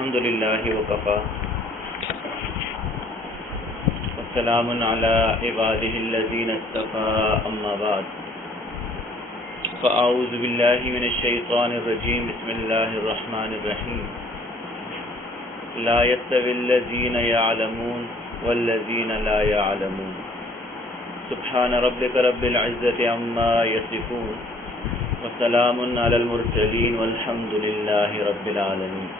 الحمد للہ وکفا والسلام علی عبادہ الذین اصطفى اما بعد فاعوذ باللہ من الشیطان الرجیم بسم اللہ الرحمن الرحیم لا يستوی الذین یعلمون والذین لا یعلمون سبحان ربک رب العزة عما یصفون وسلام علی المرسلین والحمد للہ رب العالمین۔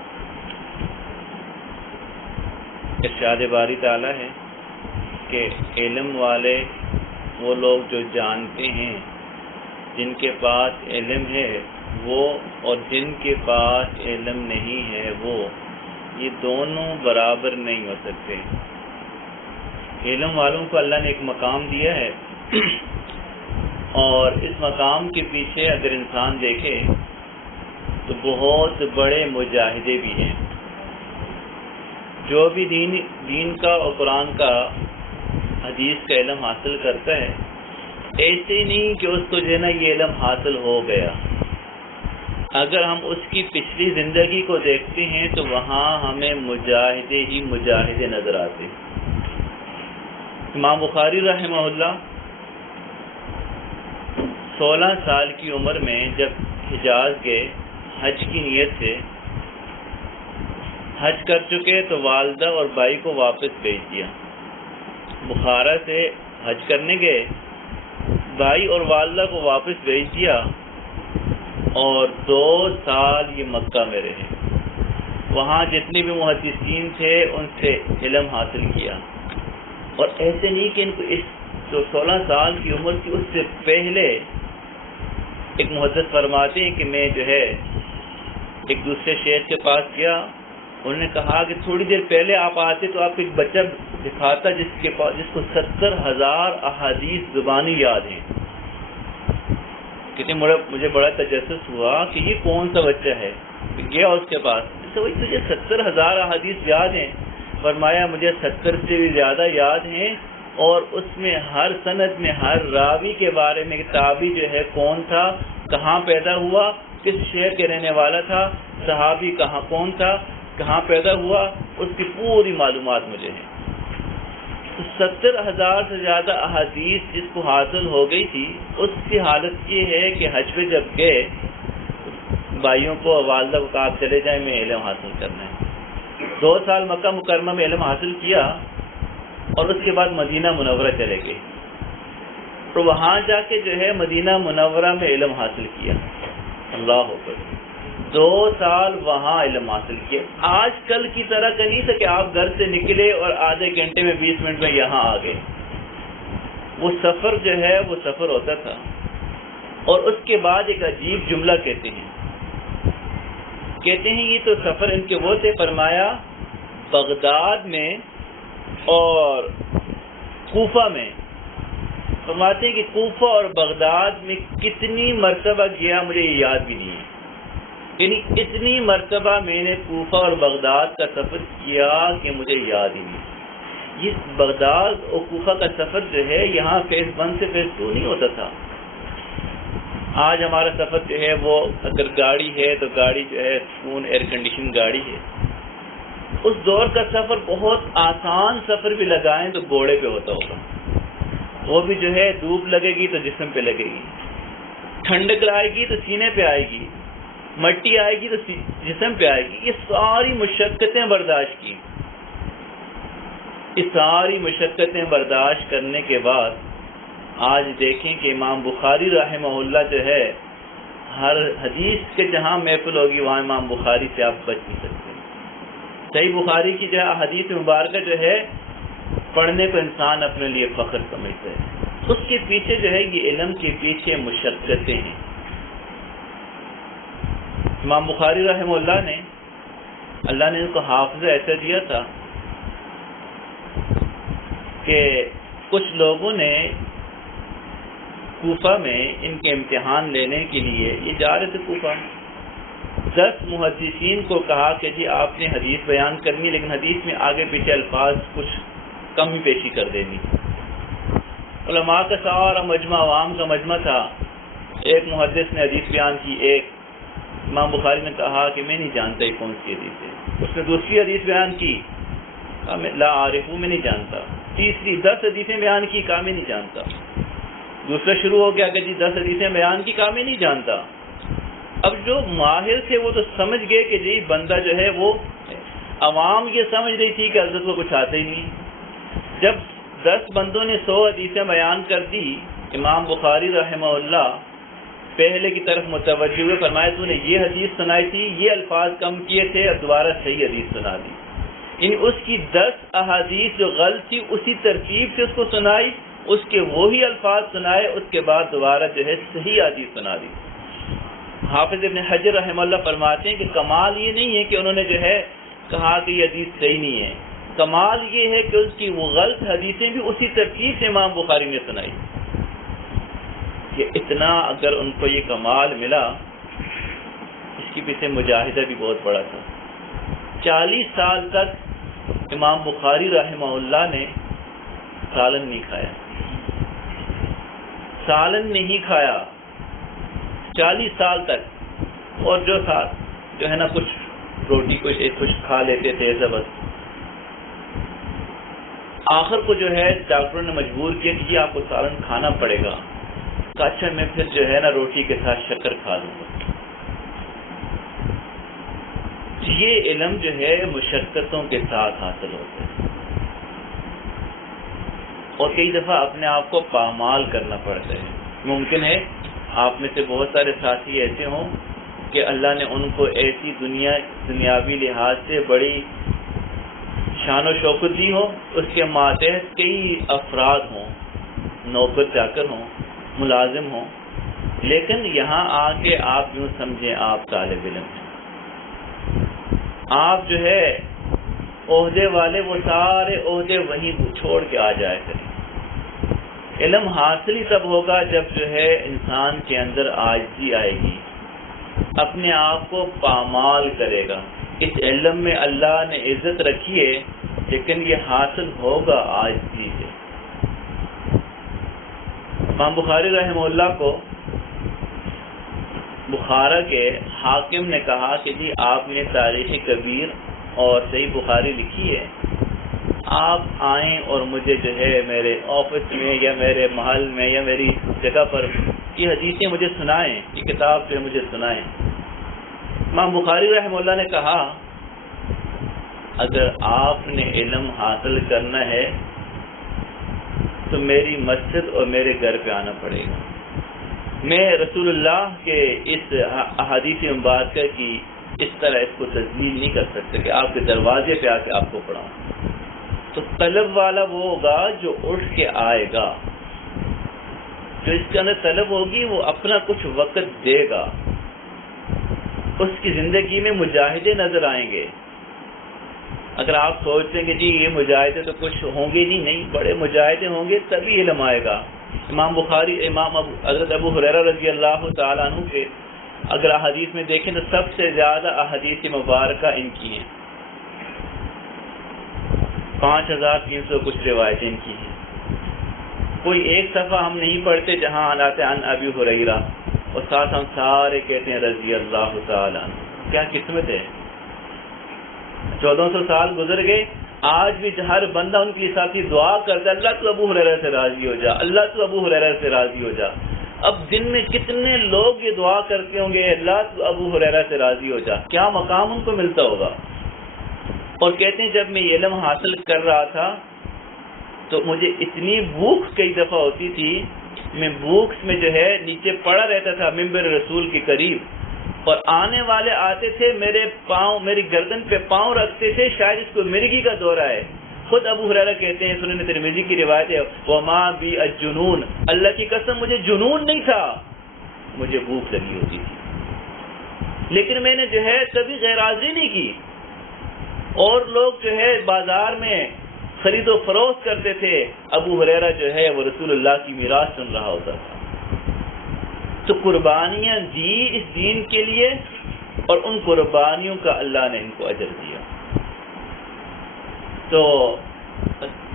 ارشاد باری تعالیٰ ہے کہ علم والے وہ لوگ جو جانتے ہیں، جن کے پاس علم ہے وہ اور جن کے پاس علم نہیں ہے وہ، یہ دونوں برابر نہیں ہو سکتے۔ علم والوں کو اللہ نے ایک مقام دیا ہے اور اس مقام کے پیچھے اگر انسان دیکھے تو بہت بڑے مجاہدے بھی ہیں۔ جو بھی دین کا اور قرآن کا حدیث کا علم حاصل کرتا ہے، ایسے نہیں کہ اس کو جو ہے نا یہ علم حاصل ہو گیا۔ اگر ہم اس کی پچھلی زندگی کو دیکھتے ہیں تو وہاں ہمیں مجاہدے ہی مجاہدے نظر آتے ہیں۔ امام بخاری رحمہ اللہ 16 سال کی عمر میں جب حجاز گئے حج کی نیت سے، حج کر چکے تو والدہ اور بھائی کو واپس بھیج دیا۔ بخارا سے حج کرنے گئے، بھائی اور والدہ کو واپس بھیج دیا اور 2 سال یہ مکہ میں رہے۔ وہاں جتنے بھی محدثین تھے ان سے علم حاصل کیا، اور ایسے نہیں کہ ان کو اس جو 16 سال کی عمر کی اس سے پہلے ایک محدث فرماتے ہیں کہ میں جو ہے ایک دوسرے شیخ کے پاس گیا، انہوں نے کہا کہ تھوڑی دیر پہلے آپ آتے تو آپ کو ایک بچہ دکھاتا جس کو 70,000 احادیث زبانی یاد ہیں۔ کتنے مجھے بڑا تجسس ہوا کہ یہ کون سا بچہ ہے، گیا اس کے پاس، وہی تجھے 70,000 احادیث یاد ہیں؟ فرمایا مجھے 70 سے بھی زیادہ یاد ہیں، اور اس میں ہر سند میں ہر راوی کے بارے میں تابعی جو ہے کون تھا، کہاں پیدا ہوا، کس شہر کے رہنے والا تھا، صحابی کون تھا، کہاں پیدا ہوا، اس کی پوری معلومات مجھے ہیں۔ 70,000 سے زیادہ احادیث جس کو حاصل ہو گئی تھی، اس کی حالت یہ ہے کہ حج پہ جب گئے بھائیوں کو اور والدہ کو کہا چلے جائیں، میں علم حاصل کرنا ہے۔ 2 سال مکہ مکرمہ میں علم حاصل کیا اور اس کے بعد مدینہ منورہ چلے گئے، تو وہاں جا کے جو ہے مدینہ منورہ میں علم حاصل کیا۔ اللہ اکبر، 2 سال وہاں علم حاصل کیا۔ آج کل کی طرح کا نہیں تھا کہ آپ گھر سے نکلے اور آدھے گھنٹے میں 20 منٹ میں یہاں آ گئے۔ وہ سفر جو ہے وہ سفر ہوتا تھا، اور اس کے بعد ایک عجیب جملہ کہتے ہیں یہ تو سفر ان کے وہ تھے، فرمایا بغداد میں اور کوفہ میں، فرماتے ہیں کہ کوفہ اور بغداد میں کتنی مرتبہ گیا مجھے یہ یاد بھی نہیں ہے، یعنی اتنی مرتبہ میں نے کوفہ اور بغداد کا سفر کیا کہ مجھے یاد ہی نہیں۔ یہ بغداد اور کوفہ کا سفر جو ہے یہاں فیز 1 سے فیز 2 نہیں ہوتا تھا۔ آج ہمارا سفر جو ہے وہ اگر گاڑی ہے تو گاڑی جو ہے فون ایئر کنڈیشن گاڑی ہے۔ اس دور کا سفر بہت آسان سفر بھی لگائیں تو گھوڑے پہ ہوتا ہوگا، وہ بھی جو ہے دھوپ لگے گی تو جسم پہ لگے گی، ٹھنڈک آئے گی تو سینے پہ آئے گی، مٹی آئے گی تو جسم پہ آئے گی۔ یہ ساری مشقتیں برداشت کی، یہ ساری مشقتیں برداشت کرنے کے بعد آج دیکھیں کہ امام بخاری رحمہ اللہ جو ہے ہر حدیث کے جہاں محفل ہوگی وہاں امام بخاری سے آپ بچ نہیں سکتے۔ صحیح بخاری کی جو ہے حدیث مبارکہ جو ہے پڑھنے کو انسان اپنے لیے فخر سمجھتا ہے، اس کے پیچھے جو ہے یہ علم کے پیچھے مشقتیں ہیں۔ امام بخاری رحمہ اللہ نے ان کو حافظہ ایسا دیا تھا کہ کچھ لوگوں نے کوفہ میں ان کے امتحان لینے کے لیے یہ جا رہے تھے کوفہ، 10 محدثین کو کہا کہ جی آپ نے حدیث بیان کرنی ہے، لیکن حدیث میں آگے پیچھے الفاظ کچھ کم ہی پیشی کر دینی۔ علماء کا سارا مجمع، عوام کا مجمع تھا، ایک محدث نے حدیث بیان کی، ایک امام بخاری نے کہا کہ میں نہیں جانتا یہ کون سی حدیث ہے. اس نے دوسری حدیث بیان کی، کہا میں لا عارف ہوں، میں نہیں جانتا. تیسری 10 حدیثیں بیان کی، کہا میں نہیں جانتا. دوسرا شروع ہو گیا کہ جی 10 حدیثیں بیان کی، کہا میں نہیں جانتا. اب جو ماہر تھے وہ تو سمجھ گئے کہ جی بندہ جو ہے وہ، عوام یہ سمجھ رہی تھی کہ حضرت کو کچھ آتا ہی نہیں. جب 10 بندوں نے 100 حدیثیں بیان کر دی، امام بخاری رحمہ اللہ پہلے کی طرف متوجہ ہوئے، فرمایا تو نے یہ حدیث سنائی تھی، یہ الفاظ کم کیے تھے، اب دوبارہ صحیح حدیث سنا دی. یعنی اس کی 10 احادیث جو غلط تھی اسی ترتیب سے اس کو سنائی، اس کے وہی الفاظ سنائے، اس کے بعد دوبارہ جو ہے صحیح حدیث سنا دی. حافظ ابن حجر رحمہ اللہ فرماتے ہیں کہ کمال یہ نہیں ہے کہ انہوں نے جو ہے کہا کہ یہ حدیث صحیح نہیں ہے، کمال یہ ہے کہ اس کی وہ غلط حدیثیں بھی اسی ترتیب سے امام بخاری نے سنائی. کہ اتنا اگر ان کو یہ کمال ملا، اس کے پیچھے مجاہدہ بھی بہت بڑا تھا. 40 سال تک امام بخاری رحمہ اللہ نے سالن نہیں کھایا، سالن نہیں کھایا 40 سال تک. اور جو تھا جو ہے نا کچھ روٹی کچھ کھا لیتے تھے ایسا بس. آخر کو جو ہے ڈاکٹروں نے مجبور کیا کہ یہ آپ کو سالن کھانا پڑے گا. کہا اچھا میں پھر جو ہے نا روٹی کے ساتھ شکر کھا لوں گا. یہ علم جو ہے مشقتوں کے ساتھ حاصل ہوتا ہے، اور کئی دفعہ اپنے آپ کو پامال کرنا پڑتا ہے. ممکن ہے آپ میں سے بہت سارے ساتھی ایسے ہوں کہ اللہ نے ان کو ایسی دنیاوی لحاظ سے بڑی شان و شوکت دی ہو، اس کے ماتحت کئی افراد ہوں، نوکر چاکر ہوں، ملازم ہوں، لیکن یہاں آ کے آپ یوں سمجھیں آپ طالب علم ہیں. آپ جو ہے عہدے والے وہ سارے عہدے وہیں چھوڑ کے آ جائے کریں. علم حاصل ہی تب ہوگا جب جو ہے انسان کے اندر عاجزی آئے گی، اپنے آپ کو پامال کرے گا. اس علم میں اللہ نے عزت رکھی ہے، لیکن یہ حاصل ہوگا عاجزی سے. امام بخاری رحمہ اللہ کو بخارا کے حاکم نے کہا کہ جی آپ نے تاریخ کبیر اور صحیح بخاری لکھی ہے، آپ آئیں اور مجھے جو ہے میرے آفس میں یا میرے محل میں یا میری جگہ پر یہ حدیثیں مجھے سنائیں، یہ کتاب جو ہے مجھے سنائیں. امام بخاری رحمہ اللہ نے کہا اگر آپ نے علم حاصل کرنا ہے تو میری مسجد اور میرے گھر پہ آنا پڑے گا. میں رسول اللہ کے اس احادیث مبارکہ کی اس طرح اس کو تجلیل نہیں کر سکتے کہ آپ کے دروازے پہ آ کے آپ کو پڑھاؤں. تو طلب والا وہ ہوگا جو اٹھ کے آئے گا، جو اس کے اندر طلب ہوگی وہ اپنا کچھ وقت دے گا. اس کی زندگی میں مجاہدے نظر آئیں گے. اگر آپ سوچتے ہیں کہ جی یہ مجاہدے تو کچھ ہوں گے نہیں، بڑے مجاہدے ہوں گے تبھی علم آئے گا. امام بخاری حضرت ابو ہریرہ رضی اللہ تعالیٰ عنہ کے اگر احادیث میں دیکھیں تو سب سے زیادہ احادیث مبارکہ ان کی ہیں، 5300 کچھ روایتیں ان کی ہیں. کوئی ایک صفحہ ہم نہیں پڑھتے جہاں آتے عن ابی ہریرہ اور ساتھ ہم سارے کہتے ہیں رضی اللہ تعالیٰ عنہ. کیا قسمت ہے. 1400 سال گزر گئے، آج بھی ہر بندہ ان کے ساتھی دعا کرتا ہے اللہ تو ابو ہریرہ سے راضی ہو جا، اللہ تو ابو ہریرہ سے راضی ہو جا. اب دن میں کتنے لوگ یہ دعا کرتے ہوں گے اللہ تو ابو ہریرہ سے راضی ہو جا. کیا مقام ان کو ملتا ہوگا. اور کہتے ہیں جب میں یہ علم حاصل کر رہا تھا تو مجھے اتنی بھوک کئی دفعہ ہوتی تھی، میں بھوک میں جو ہے نیچے پڑا رہتا تھا منبر رسول کے قریب، اور آنے والے آتے تھے میرے پاؤں میری گردن پہ پاؤں رکھتے تھے، شاید اس کو مرگی کا دورہ ہے. خود ابو ہریرہ کہتے ہیں، سنن ترمذی کی روایت ہے، وما بی الجنون، اللہ کی قسم مجھے جنون نہیں تھا، مجھے بھوک لگی ہوتی تھی، لیکن میں نے جو ہے کبھی غیر حاضری نہیں کی. اور لوگ جو ہے بازار میں خرید و فروخت کرتے تھے، ابو ہریرہ جو ہے وہ رسول اللہ کی میراث سن رہا ہوتا تھا. تو قربانیاں دی اس دین کے لیے، اور ان قربانیوں کا اللہ نے ان کو اجر دیا. تو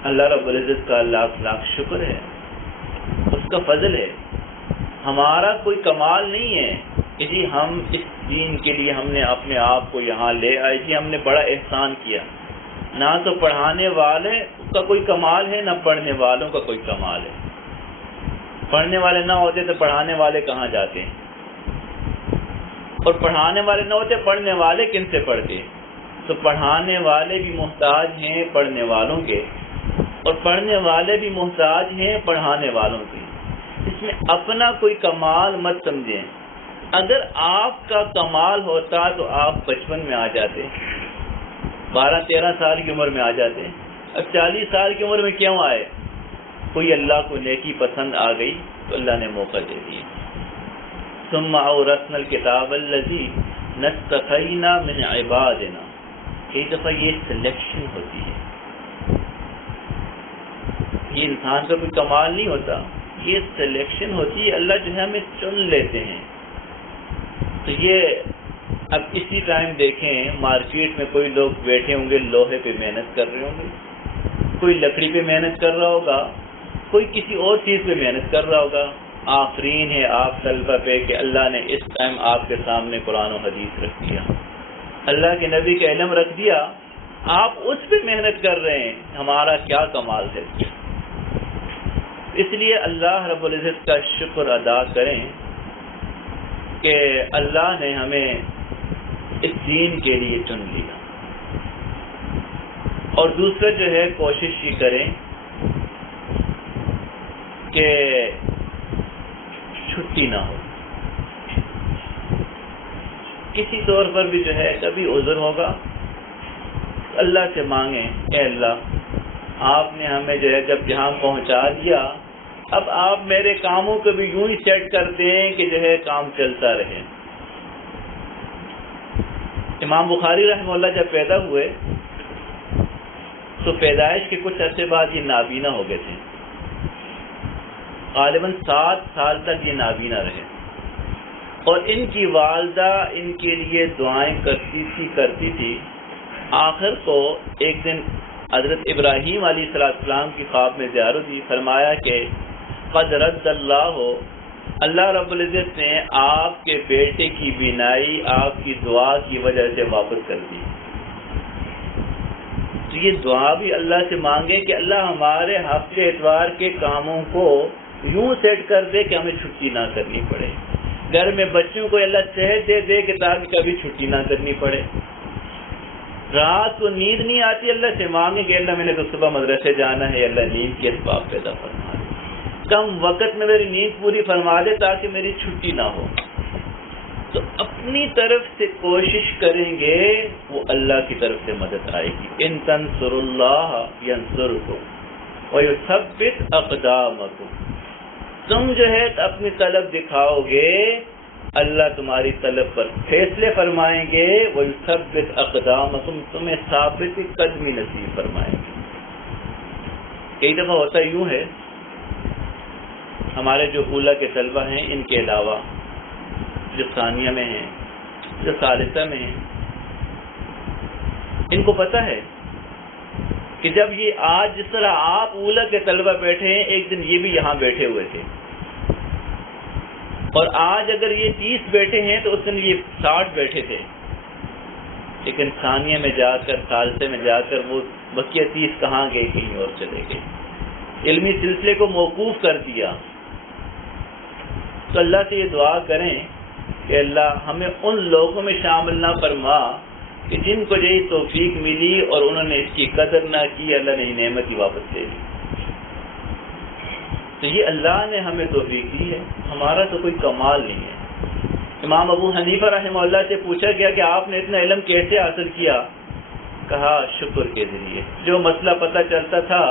اللہ رب العزت کا لاکھ لاکھ شکر ہے، اس کا فضل ہے. ہمارا کوئی کمال نہیں ہے کہ جی ہم اس دین کے لیے ہم نے اپنے آپ کو یہاں لے آئے، جی ہم نے بڑا احسان کیا. نہ تو پڑھانے والے کا کوئی کمال ہے، نہ پڑھنے والوں کا کوئی کمال ہے. پڑھنے والے نہ ہوتے تو پڑھانے والے کہاں جاتے ہیں، اور پڑھانے والے نہ ہوتے پڑھنے والے کن سے پڑھتے. تو پڑھانے والے بھی محتاج ہیں پڑھنے والوں کے، اور پڑھنے والے بھی محتاج ہیں پڑھانے والوں کے. اس میں اپنا کوئی کمال مت سمجھیں. اگر آپ کا کمال ہوتا تو آپ بچپن میں آ جاتے، 12-13 سال کی عمر میں آ جاتے. اب 40 سال کی عمر میں کیوں آئے؟ کوئی اللہ کو نیکی پسند آ گئی تو اللہ نے موقع دے دیا. ثم اورثنا الکتاب الذی نستفینا من عبادنا. کئی دفعہ یہ سلیکشن ہوتی ہے، یہ انسان کا کوئی کمال نہیں ہوتا، یہ سلیکشن ہوتی ہے. اللہ جو ہے ہمیں چن لیتے ہیں. تو یہ اب اسی ٹائم دیکھیں مارکیٹ میں کوئی لوگ بیٹھے ہوں گے لوہے پہ محنت کر رہے ہوں گے، کوئی لکڑی پہ محنت کر رہا ہوگا، کوئی کسی اور چیز پہ محنت کر رہا ہوگا. آفرین ہے آپ طلبہ پہ کہ اللہ نے اس ٹائم آپ کے سامنے قرآن و حدیث رکھ دیا، اللہ کے نبی کا علم رکھ دیا، آپ اس پہ محنت کر رہے ہیں. ہمارا کیا کمال ہے. اس لیے اللہ رب العزت کا شکر ادا کریں کہ اللہ نے ہمیں اس دین کے لیے چن لیا. اور دوسرا جو ہے کوشش یہ کریں کہ چھٹی نہ ہو. کسی طور پر بھی جو ہے کبھی عذر ہوگا اللہ سے مانگیں، اے اللہ آپ نے ہمیں جو ہے جب جہاں پہنچا دیا، اب آپ میرے کاموں کو بھی یوں ہی سیٹ کر دیں کہ جو ہے کام چلتا رہے. امام بخاری رحمہ اللہ جب پیدا ہوئے تو پیدائش کے کچھ عرصے بعد یہ نابینا ہو گئے تھے. غالباً 7 سال تک یہ نابینا رہے، اور ان کی والدہ ان کے لیے دعائیں کرتی تھی. آخر کو ایک دن حضرت ابراہیم علیہ السلام کی خواب میں زیارت دی. فرمایا کہ قد رد اللہ رب العزت نے آپ کے بیٹے کی بینائی آپ کی دعا کی وجہ سے واپس کر دی. تو یہ دعا بھی اللہ سے مانگے کہ اللہ ہمارے ہفتے اتوار کے کاموں کو یوں سیٹ کر دے کہ ہمیں چھٹی نہ کرنی پڑے. گھر میں بچوں کو اللہ صحت دے دے کہ تاکہ کبھی چھٹی نہ کرنی پڑے. رات کو نیند نہیں آتی، اللہ سے مانگے کہ اللہ میں نے تو صبح مدرسے جانا ہے، اللہ نیند کے اسباب پیدا فرما دے، کم وقت میں میری نیند پوری فرما دے تاکہ میری چھٹی نہ ہو. تو اپنی طرف سے کوشش کریں گے وہ اللہ کی طرف سے مدد آئے گی. ان تنصروا اللہ ینصرکم ویثبت اقدامکم. تم جو ہے اپنی طلب دکھاؤ گے، اللہ تمہاری طلب پر فیصلے فرمائیں گے. وَيُثَبِّتْ أَقْدَامَكُمْ. تمہیں ثابت قدمی نصیب فرمائیں گے. کئی دفعہ ہوتا یوں ہے، ہمارے جو اولیٰ کے طلبہ ہیں ان کے علاوہ جو ثانیہ میں ہیں، جو ثالثہ میں ہیں، ان کو پتہ ہے کہ جب یہ آج جس طرح آپ اولیٰ کے طلبہ بیٹھے ہیں، ایک دن یہ بھی یہاں بیٹھے ہوئے تھے، اور آج اگر یہ 30 بیٹھے ہیں تو اس دن یہ 60 بیٹھے تھے. لیکن ثانیہ میں جا کر ثالثے میں جا کر وہ بقیہ 30 کہاں گئے، کہیں اور چلے گئے، علمی سلسلے کو موقوف کر دیا. تو اللہ سے یہ دعا کریں کہ اللہ ہمیں ان لوگوں میں شامل نہ فرما کہ جن کو یہی توفیق ملی اور انہوں نے اس کی قدر نہ کی، اللہ نے یہ نعمت ہی واپس لے لی. تو یہ اللہ نے ہمیں توفیق دی ہے، ہمارا تو کوئی کمال نہیں ہے. امام ابو حنیفہ رحمہ اللہ سے پوچھا گیا کہ آپ نے اتنا علم کیسے حاصل کیا؟ کہا شکر کے ذریعے. جو مسئلہ پتہ چلتا تھا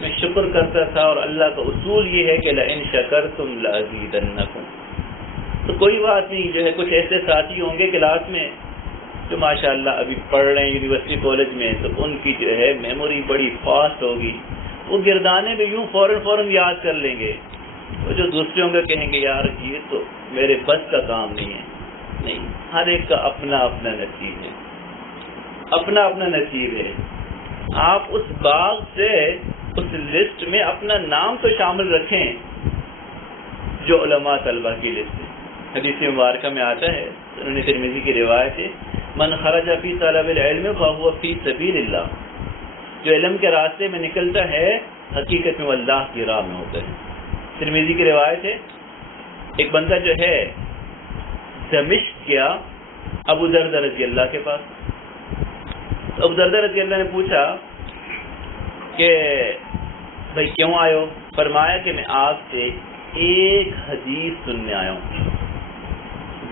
میں شکر کرتا تھا، اور اللہ کا اصول یہ ہے کہ لئن شکرتم لازیدنکم. تو کوئی بات نہیں، جو ہے کچھ ایسے ساتھی ہوں گے کلاس میں جو ماشاءاللہ ابھی پڑھ رہے ہیں یونیورسٹی کالج میں، تو ان کی جو ہے میموری بڑی فاسٹ ہوگی، وہ گردانے میں یوں فوراً یاد کر لیں گے. وہ جو دوسرے ہوں گے کہیں گے یار یہ تو میرے بس کا کام نہیں ہے. نہیں، ہر ایک کا اپنا اپنا نصیب ہے، اپنا اپنا نصیب ہے. آپ اس باغ سے اس لسٹ میں اپنا نام تو شامل رکھیں جو علماء طلبہ کی لسٹ ہے. حدیث مبارکہ میں آتا ہے، سنن ترمذی کی روایت ہے، من خرج فی طلب العلم فهو فی سبیل اللہ، جو علم کے راستے میں نکلتا ہے حقیقت میں وہ اللہ کی راہ میں ہوتا ہے. ترمذی کی روایت ہے، ایک بندہ جو ہے دمشق گیا ابو دردہ رضی اللہ کے پاس. ابو دردہ رضی اللہ نے پوچھا کہ بھائی کیوں آئے ہو؟ فرمایا کہ میں آپ سے ایک حدیث سننے آیا ہوں.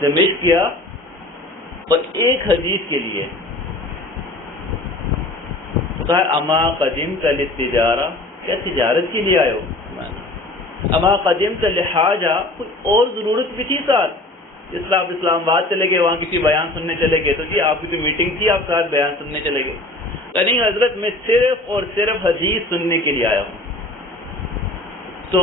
دمشق گیا اور ایک حدیث کے لیے. کہا اما قدمت للتجارہ، کیا تجارت کے لیے آئے ہو؟ اما قدمت لحاجہ، کوئی اور ضرورت بھی تھی ساتھ؟ اسلام آباد چلے گئے، وہاں کسی بیان سننے چلے گئے، تو جی آپ کی کوئی میٹنگ تھی، آپ ساتھ بیان سننے چلے گئے؟ نہیں حضرت، میں صرف اور صرف حدیث سننے کے لیے آیا ہوں. تو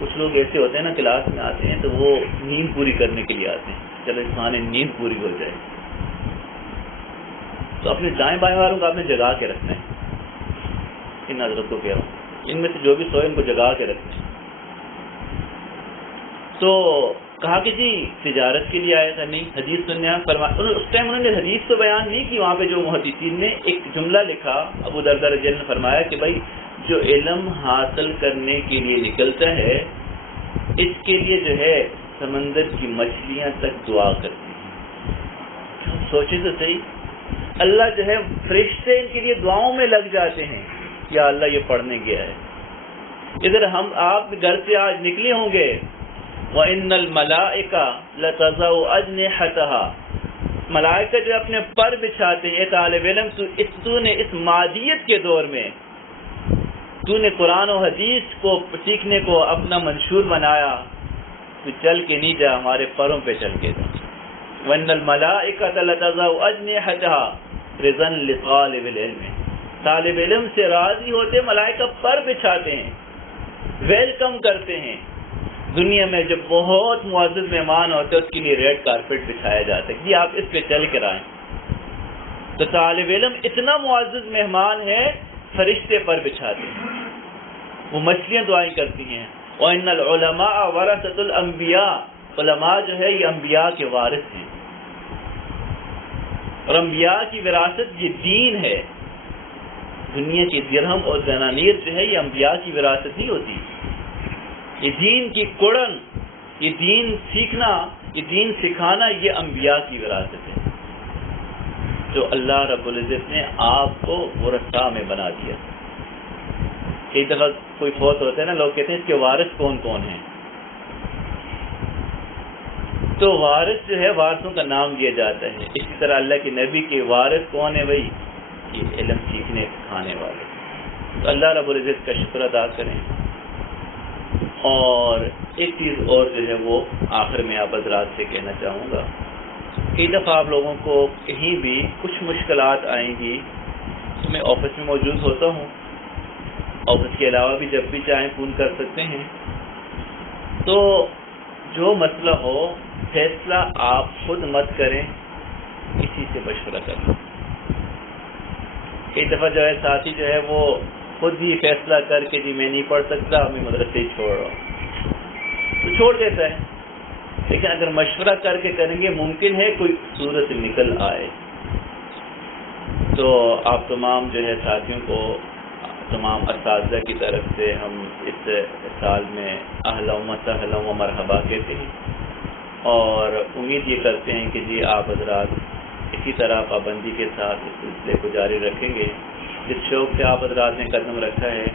کچھ لوگ ایسے ہوتے ہیں نا، کلاس میں آتے ہیں تو وہ نیند پوری کرنے کے لیے آتے ہیں، چلو اس بہانے نیند پوری ہو جائے. تو اپنے دائیں بائیں والوں کو آپ نے جگا کے رکھنا ہے. ان حضرت کو کہہ رہا ہوں، ان میں سے جو بھی سوئے ان کو جگا کے رکھنا ہے. تو کہا کہ جی تجارت کے لیے آیا تھا. نہیں، حدیث سننے آیا. اس ٹائم انہوں نے حدیث تو بیان نہیں کی، وہاں پہ جو محدثین نے ایک جملہ لکھا، ابو دردہ رضی اللہ نے فرمایا کہ بھائی جو علم حاصل کرنے کے لیے نکلتا ہے اس کے لیے جو ہے سمندر کی مچھلیاں تک دعا کرتی ہیں. سوچے تو صحیح، اللہ جو ہے فرشتے ان کے لیے دعاؤں میں لگ جاتے ہیں، یا اللہ یہ پڑھنے گیا ہے. ادھر ہم آپ گھر سے آج نکلے ہوں گے، وَإِنَّ الْمَلَائِكَ لَتَضَعُ أَجْنِحَتَهَا، ملائکہ جو اپنے پر بچھاتے ہیں. طالب علم تو نے اس مادیت کے دور میں تو نے قرآن و حدیث کو سیکھنے کو اپنا منشور بنایا، تو چل کے نہیں جا، ہمارے پروں پہ چل کے جا. وَإِنَّ الْمَلَائِكَةَ لَتَضَعُ أَجْنِحَتَهَا رِضًا لِطَالِبِ الْعِلْمِ، طالب علم سے راضی ہوتے ملائکہ پر بچھاتے ہیں، ویلکم کرتے ہیں. دنیا میں جب بہت معزز مہمان ہوتے ہیں اس کے لیے ریڈ کارپیٹ بچھایا جاتا ہے کہ آپ اس پہ چل کر آئیں. تو طالب علم اتنا معزز مہمان ہے، فرشتے پر بچھاتے ہیں، وہ مچھلیاں دعائیں کرتی ہیں. وَإِنَّ الْعُلَمَاءَ وَرَثَةُ الْأَنْبِيَاءِ، علماء جو ہے یہ انبیاء کے وارث ہیں، اور انبیاء کی وراثت یہ دین ہے. دنیا کی درہم اور دنانیر جو ہے یہ انبیاء کی وراثت نہیں ہوتی. یہ دین کی کڑن، یہ دین سیکھنا، یہ دین سکھانا، یہ انبیاء کی وراثت ہے جو اللہ رب العزت نے آپ کو ورثاء میں بنا دیا. کئی دفعہ کوئی فوت ہوتا ہے نا، لوگ کہتے ہیں اس کے وارث کون کون ہیں. تو وارث جو ہے وارثوں کا نام دیا جاتا ہے. اسی طرح اللہ کے نبی کے وارث کون ہے؟ بھائی یہ علم سیکھنے سکھانے والے. تو اللہ رب العزت کا شکر ادا کریں. اور ایک چیز اور جو ہے وہ آخر میں آپ حضرات سے کہنا چاہوں گا، کئی دفعہ آپ لوگوں کو کہیں بھی کچھ مشکلات آئیں گی تو میں آفس میں موجود ہوتا ہوں. آفس کے علاوہ بھی جب بھی چاہیں فون کر سکتے ہیں. تو جو مسئلہ ہو فیصلہ آپ خود مت کریں، کسی سے مشورہ کریں. کئی دفعہ جو ہے ساتھی جو ہے وہ خود ہی فیصلہ کر کے جی میں نہیں پڑھ سکتا، میں مدرسے ہی چھوڑ رہا ہوں، تو چھوڑ دیتا ہے. لیکن اگر مشورہ کر کے کریں گے ممکن ہے کوئی صورت نکل آئے. تو آپ تمام جو ہے ساتھیوں کو، تمام اساتذہ کی طرف سے ہم اس سال میں اہلا و سہلا و مرحبا کہتے ہیں، اور امید یہ کرتے ہیں کہ جی آپ حضرات اسی طرح پابندی کے ساتھ اس سلسلے کو جاری رکھیں گے جس شوق سے آپ حضرات نے قدم رکھا ہے.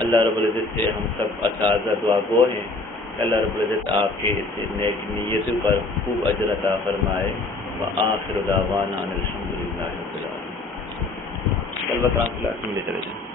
اللہ رب العزت سے ہم سب اساتذہ دعا گو ہیں، اللہ رب العزت آپ کے اس نیک نیتوں پر خوب اجر عطا فرمائے. وآخر دعوانا ان الحمد للہ رب العالمین. کل بکرام کلاس میں لے چلے جائیں.